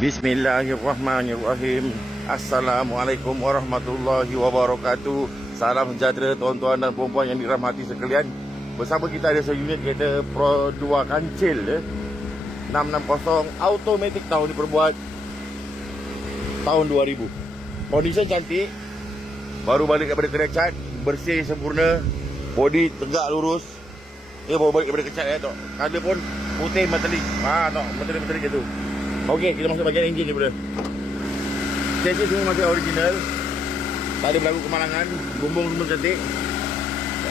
Bismillahirrahmanirrahim. Assalamualaikum warahmatullahi wabarakatuh. Salam sejahtera tuan-tuan dan puan-puan yang dirahmati sekalian. Bersama kita ada seunit kereta Pro 2 kancil 660 automatic, tahun diperbuat tahun 2000. Kondisi cantik, baru balik daripada kedai cat, bersih sempurna, body tegak lurus. Baru balik daripada kedai cat Color pun putih metalik. Metalik je tu. Okey, kita masuk bahagian enjin dulu. Chassis semua masih original. Tak ada berlaku kemalangan. Bumbung semua cantik.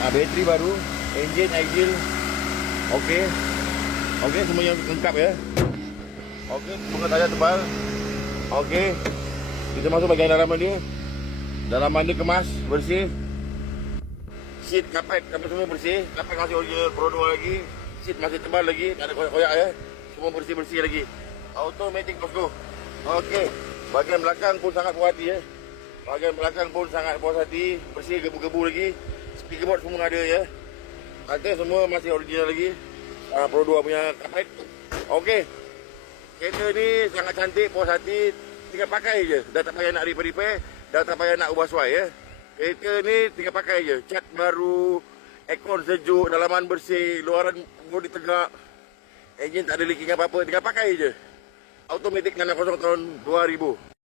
Bateri baru. Enjin ideal. Okey. Okey, semuanya lengkap ya. Okey, bunga tajam tebal. Okey. Kita masuk bahagian dalaman dia. Dalaman dia kemas, bersih. Seat, kapet, apa semua bersih. Kapet masih original Pro 2 lagi. Seat masih tebal lagi. Tak ada koyak-koyak ya. Semua bersih-bersih lagi. Automatic bosku. Okey. Bahagian belakang pun sangat puas hati ya. Bahagian belakang pun sangat puas hati. Bersih, gebu-gebu lagi. Speaker board semua ada ya. Katil semua masih original lagi. Pro 2 punya kapet. Okey. Kereta ni sangat cantik, puas hati. Tinggal pakai je. Dah tak payah nak repair-repair. Dah tak payah nak ubah suai ya. Kereta ni tinggal pakai je. Cat baru. Aircon sejuk. Dalaman bersih. Luaran bodi tegak. Enjin tak ada leaking apa-apa. Tinggal pakai je. Automatic 660 tahun 2000.